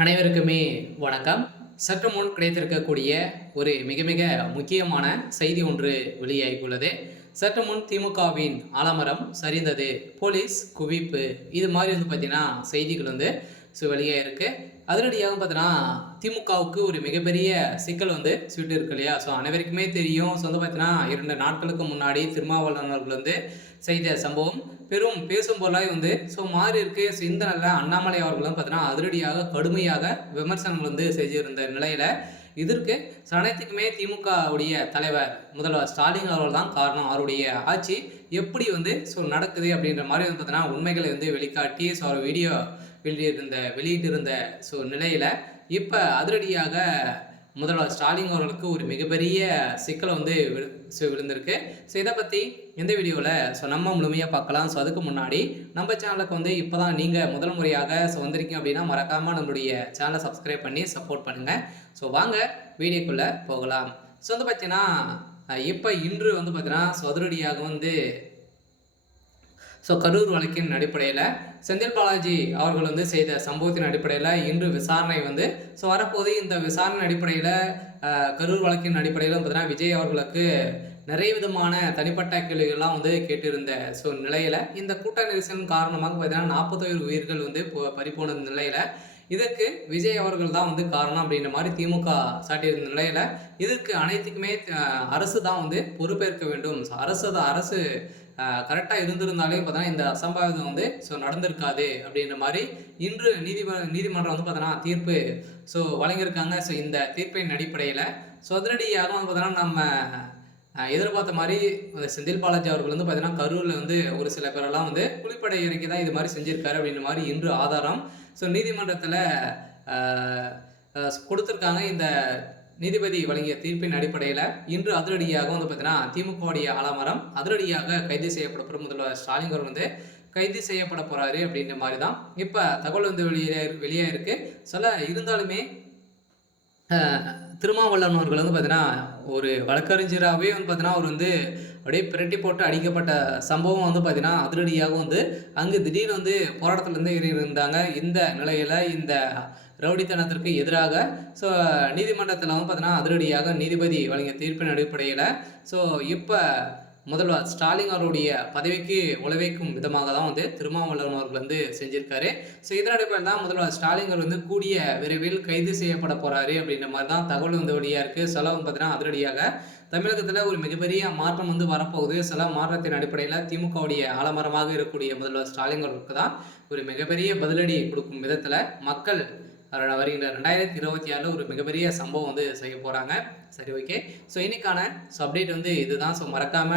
அனைவருக்குமே வணக்கம். சற்று முன் கிடைத்திருக்கக்கூடிய ஒரு மிக மிக முக்கியமான செய்தி ஒன்று வெளியாகியுள்ளது. சற்று முன் திமுகவின் ஆலமரம் சரிந்தது, போலீஸ் குவிப்பு, இது மாதிரி பார்த்தீங்கன்னா செய்திகள் வெளியாயிருக்கு. அதிரடியாக பார்த்தீங்கன்னா திமுகவுக்கு ஒரு மிகப்பெரிய சிக்கல் சுட்டு இருக்கு இல்லையா? ஸோ அனைவருக்குமே தெரியும். பார்த்தீங்கன்னா 2 நாட்களுக்கு முன்னாடி திருமாவளவன் அவர்கள் செய்த சம்பவம் பெரும் பேசும் பொருளாய் மாறி இருக்கு. இந்த நிலையில் அண்ணாமலை அவர்களும் பார்த்தீங்கன்னா அதிரடியாக கடுமையாக விமர்சனங்கள் செஞ்சிருந்த நிலையில இதற்கு அனைத்துக்குமே திமுகவுடைய தலைவர் முதல்வர் ஸ்டாலின் அவர்கள் தான் காரணம். அவருடைய ஆட்சி எப்படி நடக்குது அப்படின்ற மாதிரி பார்த்தீங்கன்னா உண்மைகளை வெளிக்காட்டி அவர் வீடியோ வெளியிட்டிருந்த நிலையில இப்ப அதிரடியாக முதல்வர் ஸ்டாலின் அவர்களுக்கு ஒரு மிகப்பெரிய சிக்கல் விழுந்திருக்கு. இதை பற்றி இந்த வீடியோவில் நம்ம முழுமையாக பார்க்கலாம். அதுக்கு முன்னாடி நம்ம சேனலுக்கு இப்போ தான் நீங்கள் முதல் முறையாக வந்திருக்கீங்க அப்படின்னா மறக்காமல் நம்மளுடைய சேனலை சப்ஸ்கிரைப் பண்ணி சப்போர்ட் பண்ணுங்கள். வாங்க வீடியோக்குள்ளே போகலாம். பார்த்தீங்கன்னா இப்போ இன்று பார்த்தீங்கன்னா அதிரடியாக கரூர் வழக்கின் அடிப்படையில் செந்தில் பாலாஜி அவர்கள் செய்த சம்பவத்தின் அடிப்படையில் இன்று விசாரணை வரப்போது. இந்த விசாரணை அடிப்படையில் கரூர் வழக்கின் அடிப்படையில் பார்த்தீங்கன்னா விஜய் அவர்களுக்கு நிறைய விதமான தனிப்பட்ட கேள்விகள்லாம் கேட்டிருந்த நிலையில் இந்த கூட்ட நெரிசலின் காரணமாக பார்த்தீங்கன்னா 41 உயிர்கள் பறிபோன நிலையில் இதற்கு விஜய் அவர்கள் தான் காரணம் அப்படின்ற மாதிரி திமுக சாட்டியிருந்த நிலையில இதற்கு அனைத்துக்குமே அரசு தான் பொறுப்பேற்க வேண்டும். அரசு கரெக்டாக இருந்திருந்தாலே பார்த்தீங்கன்னா இந்த அசம்பாவிதம் நடந்திருக்காது அப்படின்ற மாதிரி இன்று நீதிமன்றம் பார்த்தீங்கன்னா தீர்ப்பு வழங்கியிருக்காங்க. இந்த தீர்ப்பின் அடிப்படையில் அதிரடியாக பார்த்தீங்கன்னா நம்ம எதிர்பார்த்த மாதிரி செந்தில் பாலாஜி அவர்கள் பார்த்தீங்கன்னா கரூரில் ஒரு சில பேரெல்லாம் குளிப்படை இறக்கி தான் இது மாதிரி செஞ்சிருக்காரு அப்படின்ற மாதிரி இன்று ஆதாரம் நீதிமன்றத்தில் கொடுத்துருக்காங்க. இந்த நீதிபதி வழங்கிய தீர்ப்பின் அடிப்படையில் இன்று அதிரடியாக பார்த்தீங்கன்னா திமுகவுடைய ஆலமரம் அதிரடியாக கைது செய்யப்பட முதல்வர் ஸ்டாலின் அவர்கள் கைது செய்யப்பட போறாரு அப்படின்ற மாதிரி தான் இப்போ தகவல் வெளியே இருக்கு. இருந்தாலுமே திருமாவளவன் அவர்கள் பார்த்தீங்கன்னா ஒரு வழக்கறிஞராகவே பார்த்தீங்கன்னா அவர் அப்படியே பிரட்டி போட்டு அடிக்கப்பட்ட சம்பவம் பார்த்தீங்கன்னா அதிரடியாக அங்கு திடீர்னு போராட்டத்திலேருந்து இருந்தாங்க. இந்த நிலையில் இந்த ரவுடித்தனத்திற்கு எதிராக நீதிமன்றத்தில் பார்த்தீங்கன்னா அதிரடியாக நீதிபதி வழங்கிய தீர்ப்பின் அடிப்படையில் இப்போ முதல்வர் ஸ்டாலின் அவருடைய பதவிக்கு உழவைக்கும் விதமாக தான் திருமாவளவன் அவர்கள் செஞ்சிருக்காரு. இதன் அடிப்படையில் தான் முதல்வர் ஸ்டாலின் அவர் கூடிய விரைவில் கைது செய்யப்பட போறாரு அப்படின்ற மாதிரி தான் தகவல் வெளியாக இருக்கு. பார்த்தீங்கன்னா அதிரடியாக தமிழகத்தில் ஒரு மிகப்பெரிய மாற்றம் வரப்போகுது. மாற்றத்தின் அடிப்படையில் திமுகவுடைய ஆலமரமாக இருக்கக்கூடிய முதல்வர் ஸ்டாலின் அவர்களுக்கு தான் ஒரு மிகப்பெரிய பதிலடி கொடுக்கும் விதத்தில் மக்கள் வருகின்ற 2026 ஒரு மிகப்பெரிய சம்பவம் செய்ய போறாங்க. சரி, ஓகே. இன்னைக்கான அப்டேட் இதுதான். மறக்காம